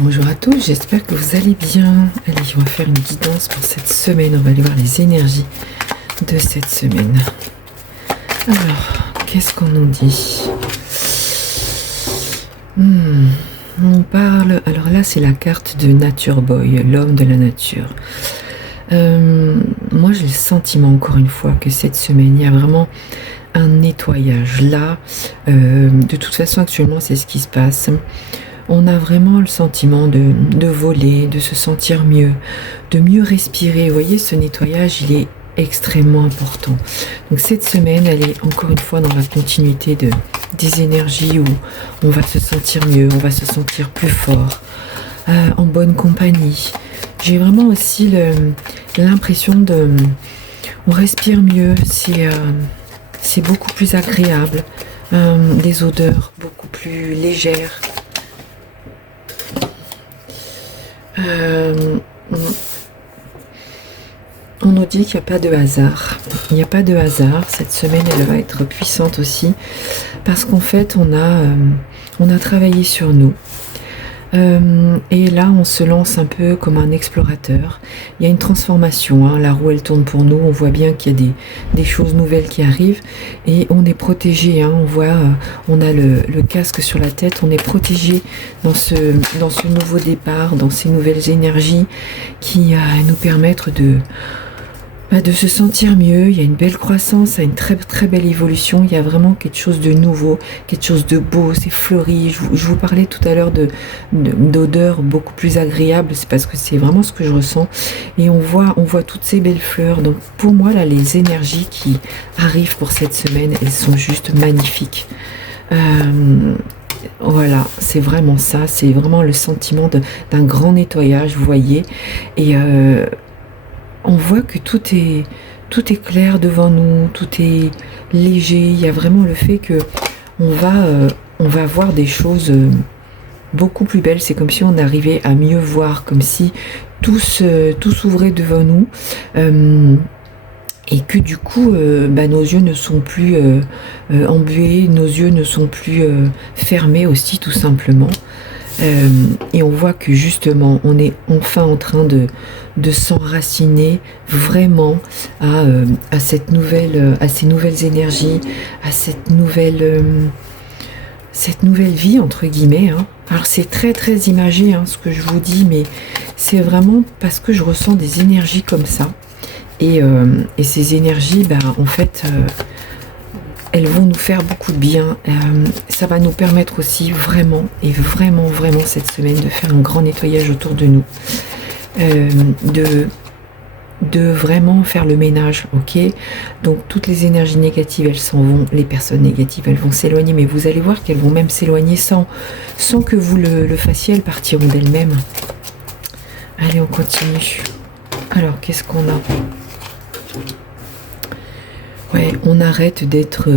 Bonjour à tous, j'espère que vous allez bien. Allez, on va faire une guidance pour cette semaine. On va aller voir les énergies de cette semaine. Alors, qu'est-ce qu'on nous dit? On parle... Alors là, c'est la carte de Nature Boy, l'homme de la nature. Moi, j'ai le sentiment, encore une fois, que cette semaine, il y a vraiment un nettoyage. Là, de toute façon, actuellement, c'est ce qui se passe. On a vraiment le sentiment de voler, de se sentir mieux, de mieux respirer. Vous voyez, ce nettoyage, il est extrêmement important. Donc cette semaine, elle est encore une fois dans la continuité des énergies où on va se sentir mieux, on va se sentir plus fort, en bonne compagnie. J'ai vraiment aussi l'impression on respire mieux, c'est beaucoup plus agréable, des odeurs beaucoup plus légères. On nous dit qu'il n'y a pas de hasard. Il n'y a pas de hasard. Cette semaine, elle va être puissante aussi parce qu'en fait, on a travaillé sur nous. Et là, on se lance un peu comme un explorateur. Il y a une transformation, hein. La roue, elle tourne pour nous. On voit bien qu'il y a des choses nouvelles qui arrivent et on est protégé, hein. On voit, on a le casque sur la tête. On est protégé dans ce nouveau départ, dans ces nouvelles énergies qui nous permettent de se sentir mieux. Il y a une belle croissance, une très très belle évolution. Il y a vraiment quelque chose de nouveau, quelque chose de beau, c'est fleuri. Je vous parlais tout à l'heure d'odeurs beaucoup plus agréables, c'est parce que c'est vraiment ce que je ressens. Et on voit toutes ces belles fleurs. Donc pour moi, là, les énergies qui arrivent pour cette semaine, elles sont juste magnifiques. Voilà, c'est vraiment ça, c'est vraiment le sentiment d'un grand nettoyage, vous voyez. Et on voit que tout est clair devant nous, tout est léger. Il y a vraiment le fait que on va voir des choses beaucoup plus belles. C'est comme si on arrivait à mieux voir, comme si tout s'ouvrait devant nous. Et que du coup, nos yeux ne sont plus embués, nos yeux ne sont plus fermés aussi, tout simplement. Et on voit que justement, on est enfin en train de s'enraciner vraiment à ces nouvelles énergies, à cette nouvelle vie, entre guillemets, hein. Alors c'est très très imagé, hein, ce que je vous dis, mais c'est vraiment parce que je ressens des énergies comme ça. Et ces énergies, en fait, elles vont nous faire beaucoup de bien. Ça va nous permettre aussi vraiment cette semaine de faire un grand nettoyage autour de nous. De vraiment faire le ménage, ok? Donc toutes les énergies négatives, elles s'en vont. Les personnes négatives, elles vont s'éloigner. Mais vous allez voir qu'elles vont même s'éloigner sans que vous le fassiez. Elles partiront d'elles-mêmes. Allez, on continue. Alors, qu'est-ce qu'on a? Ouais, on arrête d'être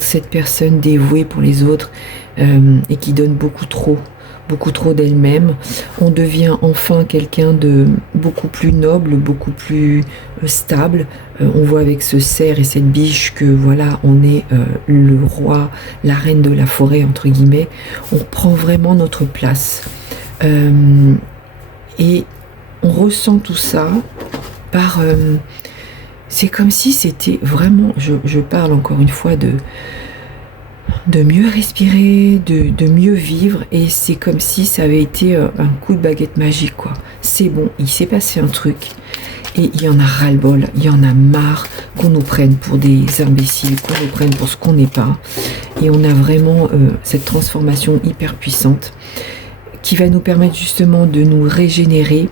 cette personne dévouée pour les autres et qui donne beaucoup trop d'elle-même. On devient enfin quelqu'un de beaucoup plus noble, beaucoup plus stable. On voit avec ce cerf et cette biche que voilà, on est le roi, la reine de la forêt, entre guillemets. On prend vraiment notre place. Et on ressent tout ça par... c'est comme si c'était vraiment, je parle encore une fois de mieux respirer, de mieux vivre, et c'est comme si ça avait été un coup de baguette magique, quoi. C'est bon, il s'est passé un truc, et il y en a ras-le-bol, il y en a marre qu'on nous prenne pour des imbéciles, qu'on nous prenne pour ce qu'on n'est pas, et on a vraiment cette transformation hyper puissante qui va nous permettre justement de nous régénérer,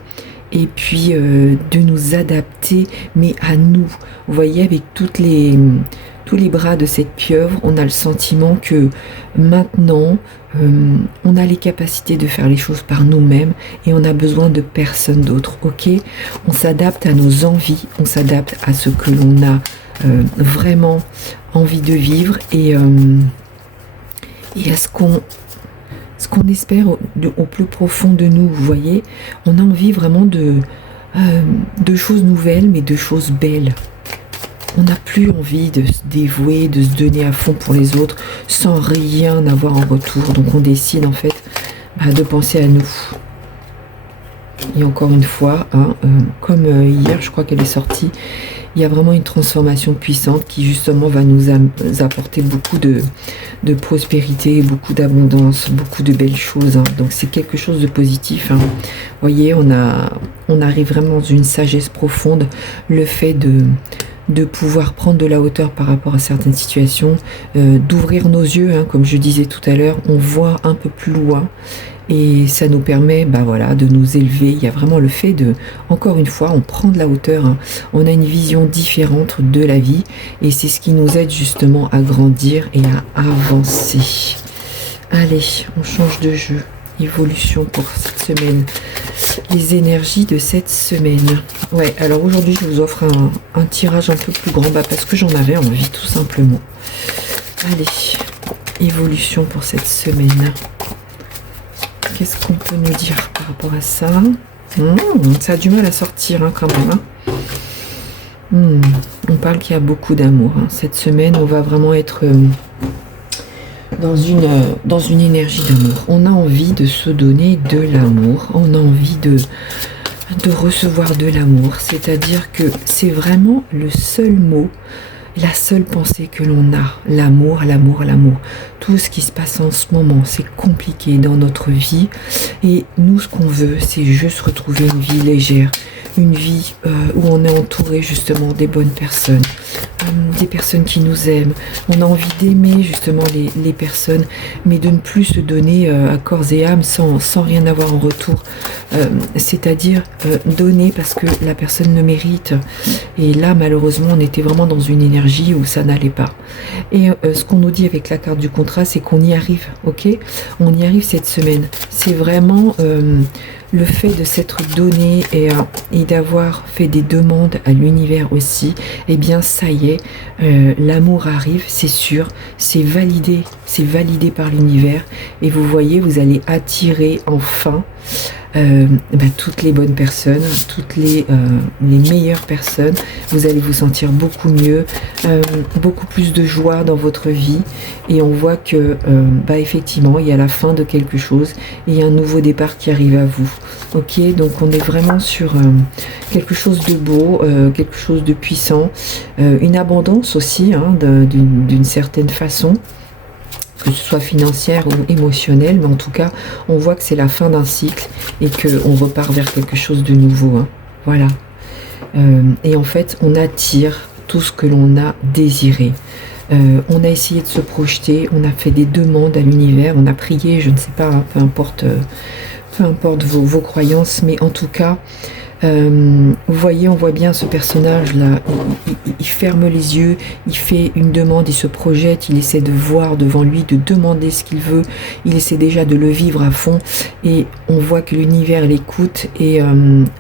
et puis de nous adapter, mais à nous. Vous voyez, avec tous les bras de cette pieuvre, on a le sentiment que maintenant, on a les capacités de faire les choses par nous-mêmes et on a besoin de personne d'autre, ok? On s'adapte à nos envies, on s'adapte à ce que l'on a vraiment envie de vivre et à ce qu'on espère au plus profond de nous, vous voyez. On a envie vraiment de choses nouvelles, mais de choses belles. On n'a plus envie de se dévouer, de se donner à fond pour les autres, sans rien avoir en retour. Donc on décide en fait de penser à nous. Et encore une fois, comme hier, je crois qu'elle est sortie, il y a vraiment une transformation puissante qui justement va nous apporter beaucoup de prospérité, beaucoup d'abondance, beaucoup de belles choses. Donc c'est quelque chose de positif. Vous voyez, on arrive vraiment dans une sagesse profonde. Le fait de pouvoir prendre de la hauteur par rapport à certaines situations, d'ouvrir nos yeux, comme je disais tout à l'heure, on voit un peu plus loin. Et ça nous permet voilà, de nous élever. Il y a vraiment le fait encore une fois, on prend de la hauteur, on a une vision différente de la vie et c'est ce qui nous aide justement à grandir et à avancer. Allez, on change de jeu. Évolution pour cette semaine. Les énergies de cette semaine. Ouais, alors aujourd'hui je vous offre un tirage un peu plus grand parce que j'en avais envie tout simplement. Allez, évolution pour cette semaine. Qu'est-ce qu'on peut nous dire par rapport à ça? Ça a du mal à sortir quand même. On parle qu'il y a beaucoup d'amour. Cette semaine, on va vraiment être dans une énergie d'amour. On a envie de se donner de l'amour. On a envie de recevoir de l'amour. C'est-à-dire que c'est vraiment le seul mot, la seule pensée que l'on a. L'amour, l'amour, l'amour. Tout ce qui se passe en ce moment, c'est compliqué dans notre vie. Et nous, ce qu'on veut, c'est juste retrouver une vie légère. Une vie où on est entouré justement des bonnes personnes, des personnes qui nous aiment. On a envie d'aimer justement les personnes, mais de ne plus se donner à corps et âme sans rien avoir en retour. C'est-à-dire donner parce que la personne le mérite. Et là, malheureusement, on était vraiment dans une énergie où ça n'allait pas. Et ce qu'on nous dit avec la carte du contrat, c'est qu'on y arrive, ok? On y arrive cette semaine. C'est vraiment le fait de s'être donné et d'avoir fait des demandes à l'univers aussi, eh bien ça y est, l'amour arrive, c'est sûr, c'est validé par l'univers et vous voyez, vous allez attirer enfin toutes les bonnes personnes, toutes les meilleures personnes. Vous allez vous sentir beaucoup mieux, beaucoup plus de joie dans votre vie et on voit que effectivement il y a la fin de quelque chose et il y a un nouveau départ qui arrive à vous. Ok, donc on est vraiment sur quelque chose de beau, quelque chose de puissant, une abondance aussi d'une certaine façon, que ce soit financière ou émotionnelle, mais en tout cas, on voit que c'est la fin d'un cycle et qu'on repart vers quelque chose de nouveau. Voilà. Et en fait, on attire tout ce que l'on a désiré. On a essayé de se projeter, on a fait des demandes à l'univers, on a prié, je ne sais pas, peu importe vos croyances, mais en tout cas, vous voyez, on voit bien ce personnage-là, il ferme les yeux, il fait une demande, il se projette, il essaie de voir devant lui, de demander ce qu'il veut, il essaie déjà de le vivre à fond, et on voit que l'univers l'écoute, et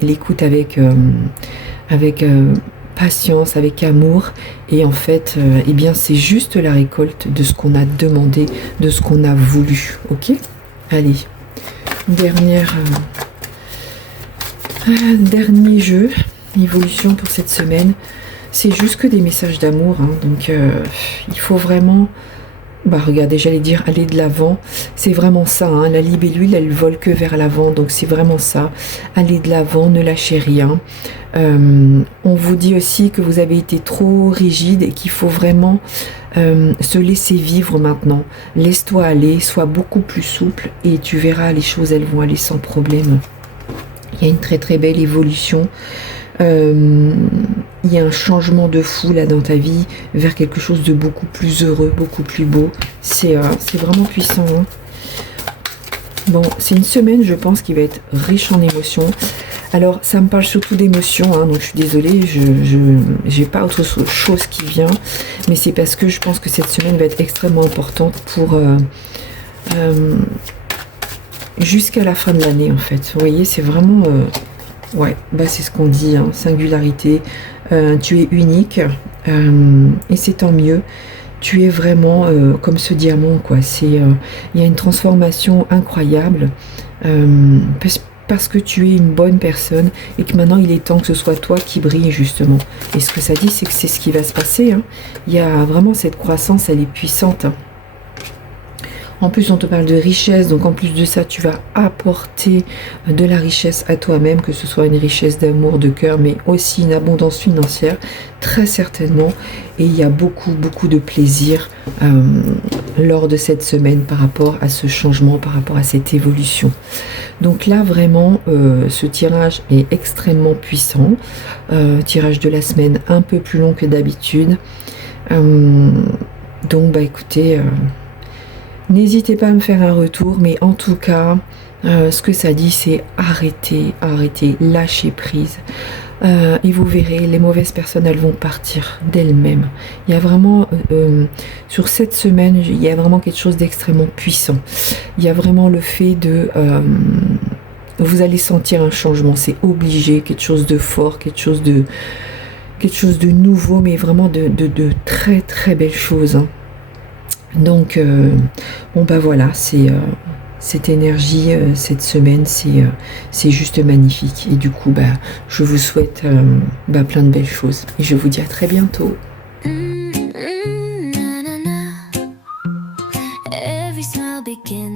l'écoute avec patience, avec amour, et en fait, eh bien, c'est juste la récolte de ce qu'on a demandé, de ce qu'on a voulu, ok? Allez, dernier jeu, évolution pour cette semaine. C'est juste que des messages d'amour, donc il faut vraiment, regardez, j'allais dire aller de l'avant. C'est vraiment ça, la libellule, elle vole que vers l'avant, donc c'est vraiment ça. Aller de l'avant, ne lâchez rien. On vous dit aussi que vous avez été trop rigide et qu'il faut vraiment se laisser vivre maintenant. Laisse-toi aller, sois beaucoup plus souple et tu verras, les choses, elles vont aller sans problème. Il y a une très très belle évolution. Il y a un changement de fou là dans ta vie vers quelque chose de beaucoup plus heureux, beaucoup plus beau. C'est vraiment puissant. Bon, c'est une semaine, je pense, qui va être riche en émotions. Alors, ça me parle surtout d'émotions, donc je suis désolée, je n'ai pas autre chose qui vient, mais c'est parce que je pense que cette semaine va être extrêmement importante pour jusqu'à la fin de l'année, en fait. Vous voyez, c'est vraiment... c'est ce qu'on dit, singularité. Tu es unique, et c'est tant mieux. Tu es vraiment comme ce diamant, quoi. Il y a une transformation incroyable, parce que tu es une bonne personne et que maintenant il est temps que ce soit toi qui brille justement. Et ce que ça dit, c'est que c'est ce qui va se passer. Il y a vraiment cette croissance, elle est puissante. En plus, on te parle de richesse, donc en plus de ça, tu vas apporter de la richesse à toi-même, que ce soit une richesse d'amour, de cœur, mais aussi une abondance financière, très certainement. Et il y a beaucoup, beaucoup de plaisir lors de cette semaine par rapport à ce changement, par rapport à cette évolution. Donc là, vraiment, ce tirage est extrêmement puissant. Tirage de la semaine un peu plus long que d'habitude. Donc, bah écoutez, n'hésitez pas à me faire un retour, mais en tout cas, ce que ça dit, c'est arrêtez, lâchez prise. Et vous verrez, les mauvaises personnes, elles vont partir d'elles-mêmes. Il y a vraiment, sur cette semaine, il y a vraiment quelque chose d'extrêmement puissant. Il y a vraiment le fait de... vous allez sentir un changement, c'est obligé, quelque chose de fort, quelque chose de nouveau, mais vraiment de très très belles choses. Hein. Donc, bon bah voilà, c'est... cette énergie, cette semaine, c'est juste magnifique. Et du coup, bah, je vous souhaite plein de belles choses. Et je vous dis à très bientôt. Every smile begins